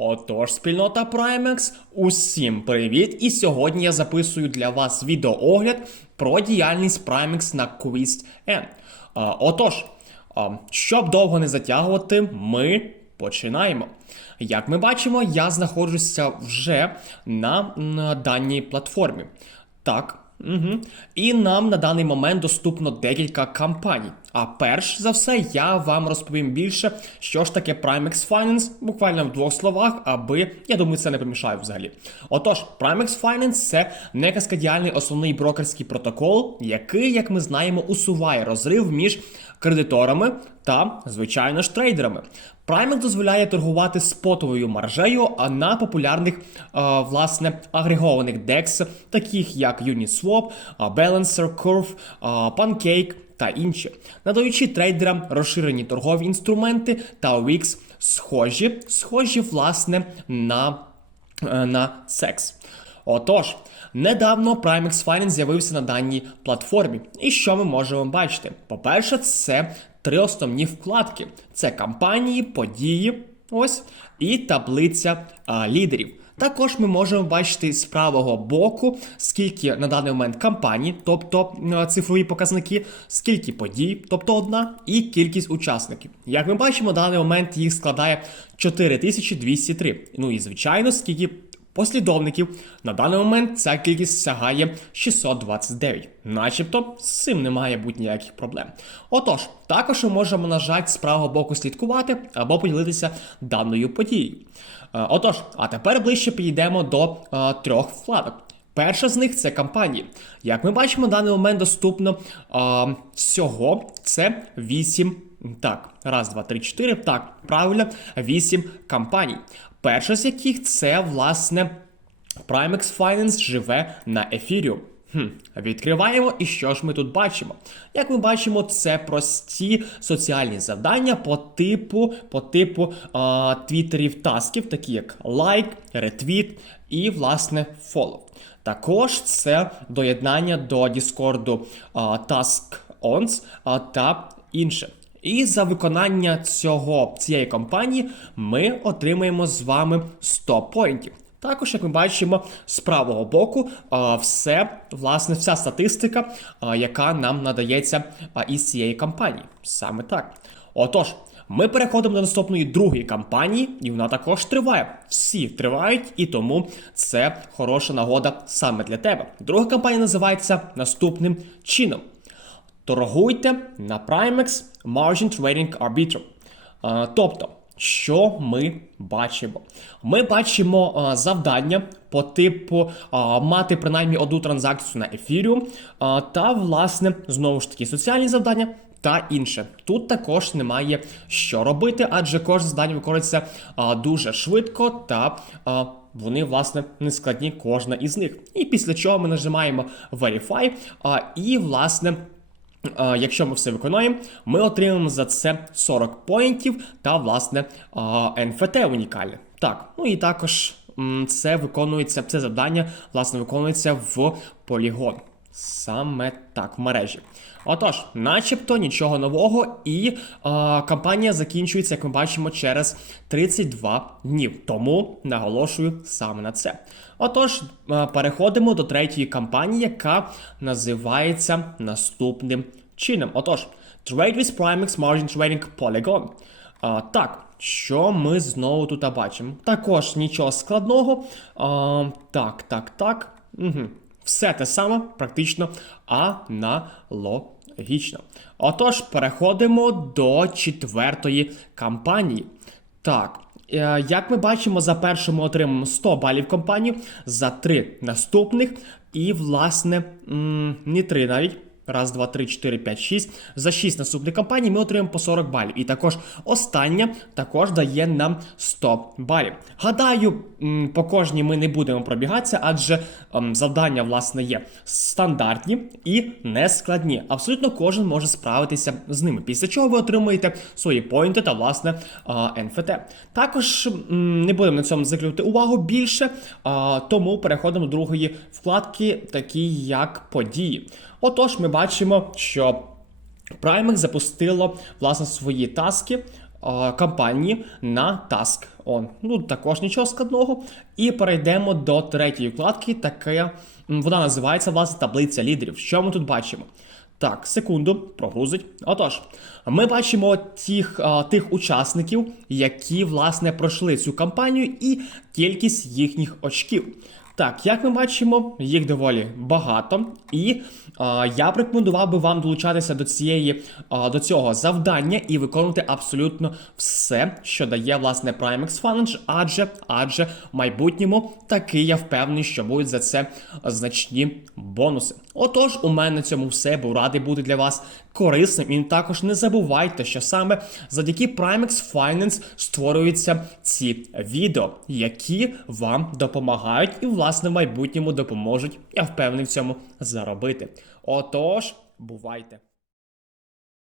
Отож, спільнота Primex, усім привіт! І сьогодні я записую для вас відеоогляд про діяльність Primex на Quiz N. Отож, щоб довго не затягувати, ми починаємо. Як ми бачимо, я знаходжуся вже на даній платформі. Так. Угу. І нам на даний момент доступно декілька кампаній. А перш за все, я вам розповім більше, що ж таке Primex Finance, буквально в двох словах, аби я думаю, це не помішає взагалі. Отож, Primex Finance це некаскадіальний основний брокерський протокол, який, як ми знаємо, усуває розрив між кредиторами та, звичайно ж, трейдерами. Primex дозволяє торгувати спотовою маржею на популярних е, власне агрегованих DEX, таких як Uniswap, е, Balancer, Curve, е, Pancake та інші, надаючи трейдерам розширені торгові інструменти та Wix схожі, схожі власне на, на секс. Отож, недавно Primex Finance з'явився на даній платформі. І що ми можемо бачити? По-перше, це три основні вкладки: це кампанії, події, ось, і таблиця а, лідерів. Також ми можемо бачити з правого боку, скільки на даний момент кампаній, тобто цифрові показники, скільки подій, тобто одна, і кількість учасників. Як ми бачимо, на даний момент їх складає 4203. Ну і звичайно, скільки послідовників. На даний момент ця кількість сягає 629, начебто з цим не має бути ніяких проблем. Отож, також ми можемо нажати з правого боку слідкувати або поділитися даною подією. Е, Отож, а тепер ближче підійдемо до е, трьох вкладок. Перша з них це кампанії. Як ми бачимо, на даний момент доступно е, всього це 8. Так, раз, два, три, чотири. Так, правильно, 8 кампаній. Перша з яких це, власне, Primex Finance живе на Ethereum. Хм, Відкриваємо, і що ж ми тут бачимо? Як ми бачимо, це прості соціальні завдання по типу по типу а, твіттерів тасків, такі як лайк, ретвіт і, власне, follow. Також це доєднання до Discord Task Ons та інше. І за виконання цього цієї кампанії ми отримаємо з вами 100 поінтів. Також, як ми бачимо, з правого боку все, власне, вся статистика, яка нам надається із цієї кампанії. Саме так. Отож, ми переходимо до наступної другої кампанії, і вона також триває. Всі тривають, і тому це хороша нагода саме для тебе. Друга кампанія називається наступним чином. Торгуйте на Primex Margin Trading Arbitrum. Тобто, що ми бачимо? Ми бачимо завдання по типу мати принаймні одну транзакцію на а, та, власне, знову ж таки, соціальні завдання. Та інше. Тут також немає що робити, адже кожне завдання виконується а, дуже швидко та а, вони, власне, не складні кожна із них. І після чого ми нажимаємо Verify, а, і, власне. А, Якщо ми все виконуємо, ми отримаємо за це 40 поінтів та, власне, НФТ NFT унікальне. Так, ну і також це виконується, це завдання, власне, виконується в полігон. Саме так, в мережі. Отож, начебто нічого нового, і а, кампанія закінчується, як ми бачимо, через 32 днів. Тому наголошую саме на це. Отож, а, переходимо до третьої кампанії, яка називається наступним чином. Отож, Trade with Primex Margin Trading Polygon. А, так, що ми знову тут бачимо? Також нічого складного. А, так, так, так. Угу. Все те саме, практично аналогічно. Отож, переходимо до четвертої кампанії. Так, е, як ми бачимо, за першу ми отримаємо 100 балів компанії, за три наступних, і, власне, не три навіть. Раз, два, три, чотири, п'ять, шість. За шість наступних кампаній ми отримаємо по 40 балів. І також остання також дає нам 100 балів. Гадаю, по кожній ми не будемо пробігатися, адже ем, завдання, власне, є стандартні і нескладні. Абсолютно кожен може справитися з ними. Після чого ви отримуєте свої поінти та, власне, а, NFT. Також не будемо на цьому закривати увагу більше, тому переходимо до другої вкладки, такі як події. Отож, ми бачимо, що Primex запустило власне свої таски. кампанії на Task On. Ну, також нічого складного. І перейдемо до третьої вкладки. Така м, вона називається власне таблиця лідерів. Що ми тут бачимо? Так, секунду, прогрузить. Отож, ми бачимо тих, а, тих учасників, які власне пройшли цю кампанію, і кількість їхніх очків. Так, як ми бачимо, їх доволі багато, і а, я б рекомендував би вам долучатися до цієї а, до цього завдання і виконувати абсолютно все, що дає власне Primex Challenge, адже адже в майбутньому таки я впевнений, що будуть за це значні бонуси. Отож, у мене на цьому все. Був радий бути для вас корисним. І також не забувайте, що саме завдяки Primex Finance створюються ці відео, які вам допомагають і, власне, в майбутньому допоможуть, я впевнений в цьому заробити. Отож, бувайте!